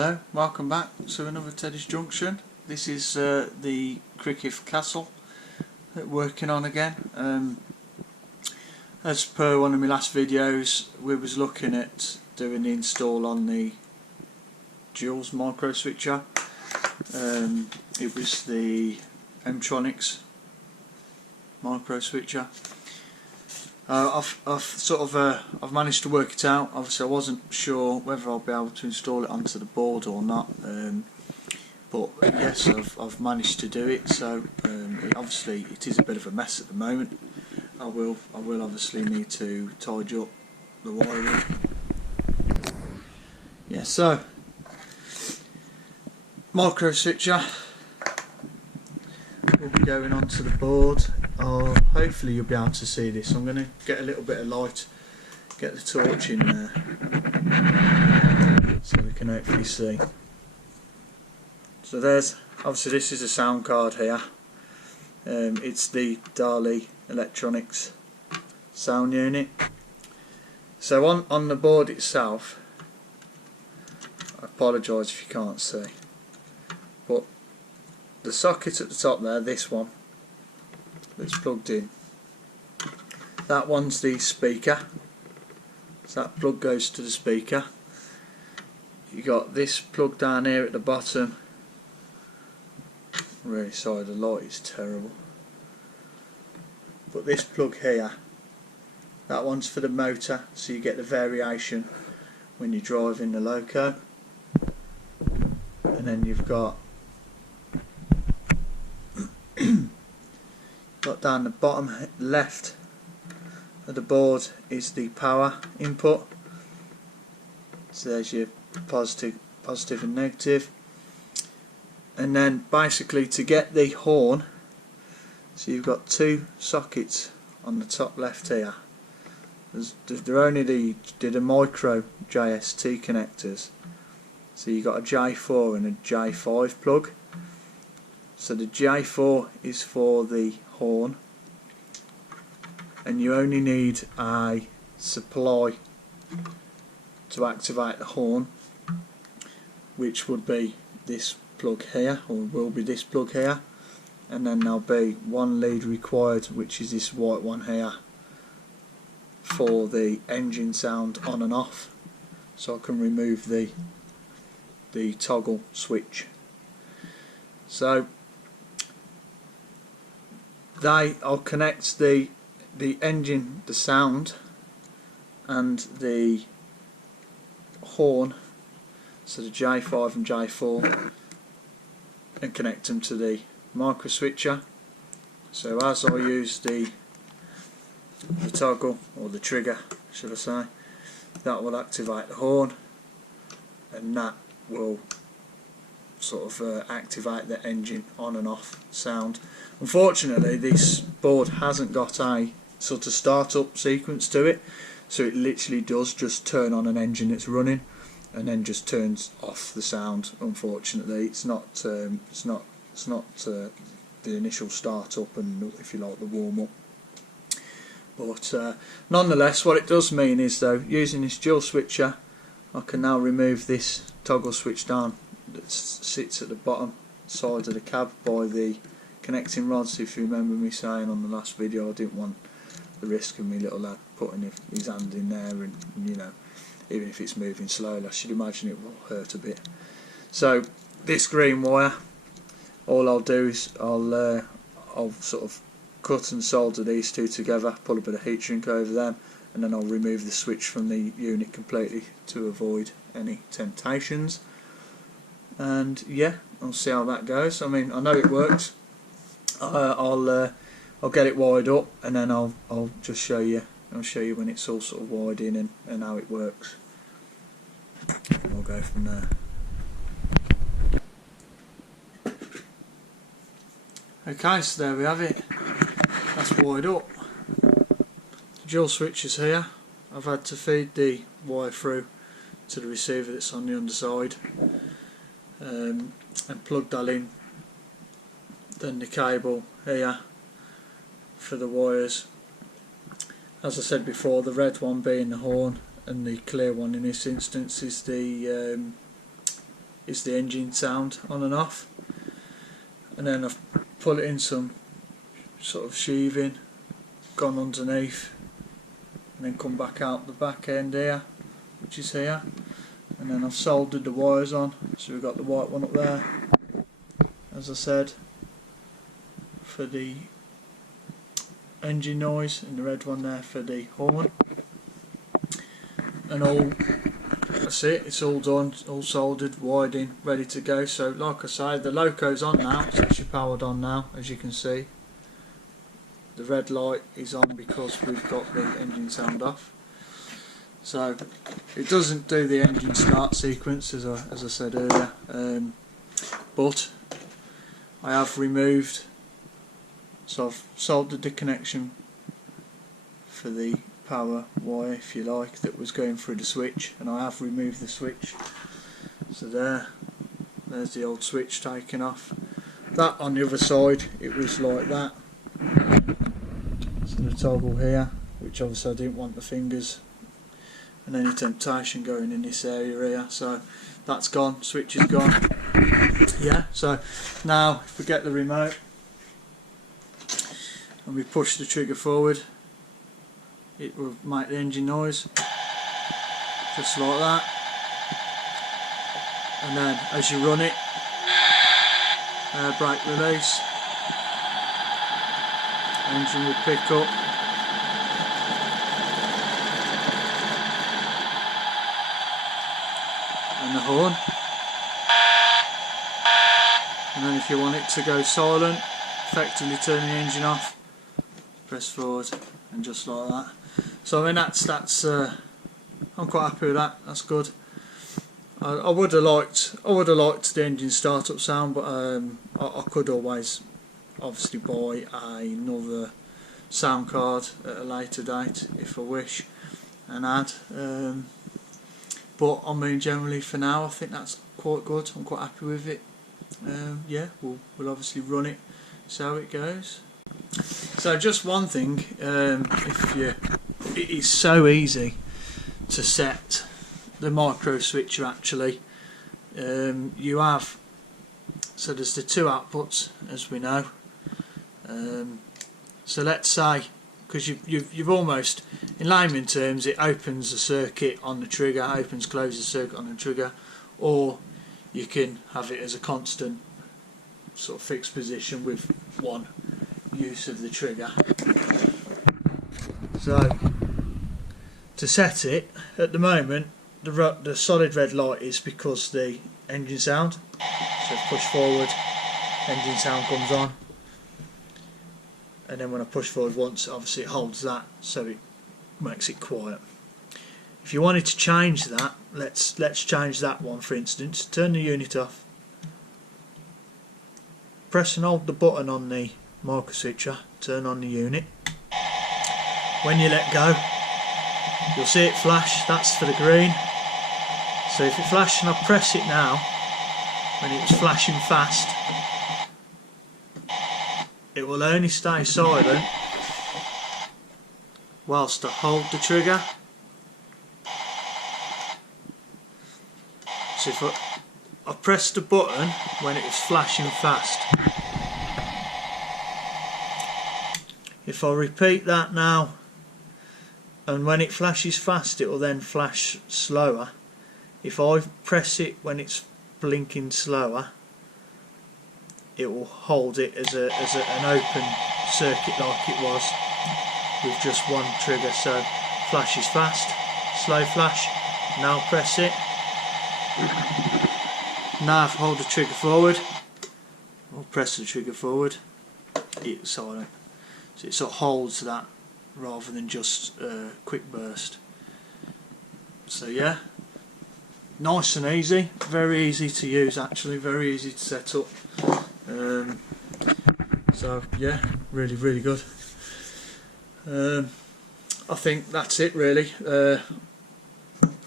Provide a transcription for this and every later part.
Hello, welcome back to another Teddy's Junction. This is the Criccieth Castle that we're working on again. As per one of my last videos, we was looking at doing the install on the Jules micro switcher. It was the Mtroniks micro switcher. I've managed to work it out. Obviously I wasn't sure whether I'll be able to install it onto the board or not, but yes, I've managed to do it. So obviously it is a bit of a mess at the moment. I will obviously need to tidy up the wiring. Yeah, so micro switcher will be going onto the board. Hopefully you'll be able to see this. I'm going to get a little bit of light, get the torch in there so we can hopefully see. So there's, obviously this is a sound card here. It's the Dali Electronics sound unit. So on the board itself, I apologise if you can't see, but the socket at the top there, this one that's plugged in, that one's the speaker, so that plug goes to the speaker. You got this plug down here at the bottom. I'm really sorry, the light is terrible, but this plug here, that one's for the motor, so you get the variation when you're driving the loco. And then you've got down the bottom left of the board is the power input. So there's your positive and negative. And then basically to get the horn, so you've got two sockets on the top left here. They're only the micro JST connectors. So you've got a J4 and a J5 plug. So the J4 is for the horn, and you only need a supply to activate the horn, which would be this plug here, or will be this plug here, and then there'll be one lead required, which is this white one here, for the engine sound on and off, so I can remove the toggle switch. So I'll connect the engine, the sound, and the horn, so the J5 and J4, and connect them to the micro switcher. So as I use the toggle, or the trigger should I say, that will activate the horn, and that will sort of activate the engine on and off sound. Unfortunately this board hasn't got a sort of start-up sequence to it, so it literally does just turn on an engine that's running and then just turns off the sound. Unfortunately it's not the initial start-up and, if you like, the warm-up. But nonetheless, what it does mean is, though, using this dual switcher, I can now remove this toggle switch down that sits at the bottom side of the cab by the connecting rods. If you remember me saying on the last video, I didn't want the risk of me little lad putting his hand in there, and you know, even if it's moving slowly, I should imagine it will hurt a bit. So this green wire, all I'll do is I'll sort of cut and solder these two together, pull a bit of heat shrink over them, and then I'll remove the switch from the unit completely to avoid any temptations. And yeah, I'll see how that goes. I mean, I know it works. I'll get it wired up, and then I'll just show you. I'll show you when it's all sort of wired in and how it works. And we'll go from there. Okay, so there we have it. That's wired up. The dual switches here. I've had to feed the wire through to the receiver that's on the underside, and plug that in. Then the cable here for the wires. As I said before, the red one being the horn, and the clear one in this instance is the is the engine sound on and off, and then I've put it in some sort of sheathing, gone underneath, and then come back out the back end here, which is here, and then I've soldered the wires on. So we've got the white one up there, as I said, for the engine noise, and the red one there for the horn, and all. That's it, it's all done, all soldered, wired in, ready to go. So like I say, the loco's on now, it's actually powered on now, as you can see. The red light is on because we've got the engine sound off. So it doesn't do the engine start sequence as I said earlier, but I have removed, so I've soldered the connection for the power wire, if you like, that was going through the switch, and I have removed the switch. So there's the old switch taken off. That on the other side, it was like that. So the toggle here, which obviously I didn't want the fingers and any temptation going in this area here, so that's gone, switch is gone. Yeah, so now if we get the remote and we push the trigger forward, it will make the engine noise, just like that, and then as you run it, brake release, engine will pick up, and the horn, and then if you want it to go silent, effectively turn the engine off, press forward, and just like that. So I mean that's I'm quite happy with that. That's good. I would have liked the engine startup sound, but I could always obviously buy another sound card at a later date if I wish and add. But I mean generally for now I think that's quite good. I'm quite happy with it. Yeah, we'll obviously run it, see how it goes. So just one thing, it is so easy to set the micro switcher actually. You have, so there's the two outputs as we know. So let's say, because you've almost, in layman terms, it opens a circuit on the trigger, opens closes a circuit on the trigger, or you can have it as a constant sort of fixed position with one use of the trigger. So to set it, at the moment the solid red light is because the engine sound, so push forward, engine sound comes on, and then when I push forward once, obviously it holds that, so it makes it quiet. If you wanted to change that, let's change that one for instance. Turn the unit off, press and hold the button on the micro switcher, turn on the unit. When you let go, you'll see it flash, that's for the green. So if it flashes and I press it now, when it was flashing fast, it will only stay silent whilst I hold the trigger. So if I pressed the button when it was flashing fast. If I repeat that now, and when it flashes fast it will then flash slower. If I press it when it's blinking slower, it will hold it as an open circuit like it was with just one trigger. So flashes fast, slow flash, now press it. Now if I hold the trigger forward, or press the trigger forward, it's silent. So it sort of holds that rather than just quick burst. So yeah, nice and easy, very easy to use actually, very easy to set up. So yeah, really good. I think that's it really.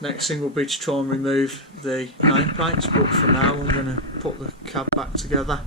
Next thing will be to try and remove the nameplates, but for now I'm going to put the cab back together.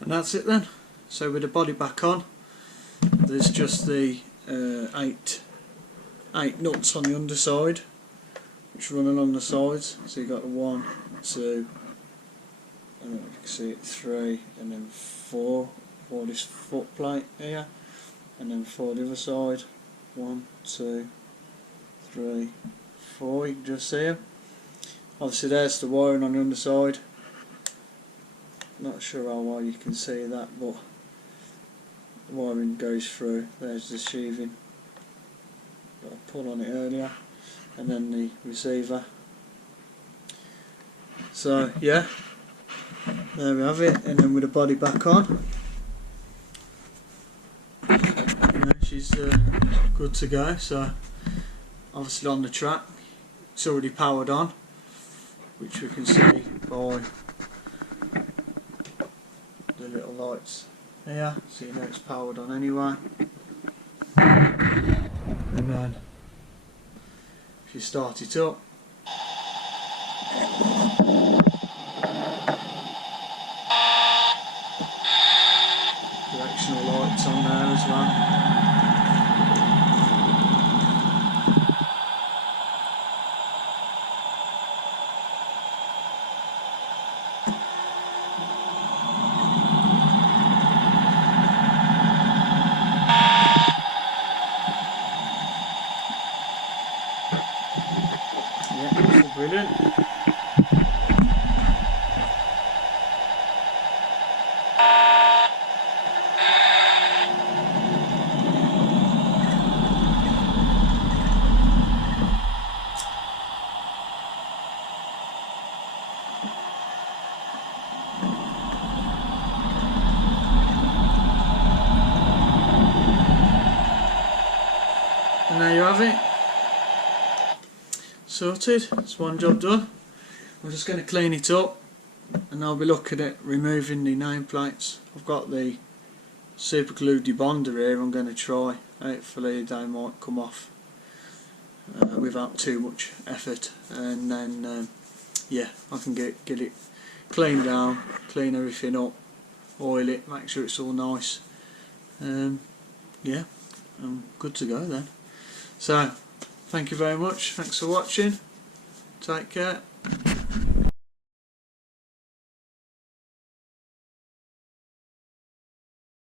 And that's it then. So with the body back on, there's just the 8 nuts on the underside, which run along the sides. So you've got 1, 2, and then you can see it 3, and then 4 for this foot plate here, and then for the other side 1, 2, 3, 4. You can just see them. Obviously there's the wiring on the underside. Not sure how well you can see that, but the wiring goes through. There's the sheathing that I pulled on it earlier, and then the receiver. So yeah, there we have it. And then with the body back on, she's good to go. So obviously on the track, it's already powered on, which we can see by the little lights here, so you know it's powered on anyway. And then if you start it up, directional lights on there as well. Yeah, brilliant. And there you have it. Sorted. That's one job done. I'm just going to clean it up, and I'll be looking at removing the nameplates. I've got the super glue debonder here. I'm going to try. Hopefully they might come off without too much effort, and then yeah, I can get it cleaned down, clean everything up, oil it, make sure it's all nice. Yeah, I'm good to go then. So thank you very much. Thanks for watching. Take care.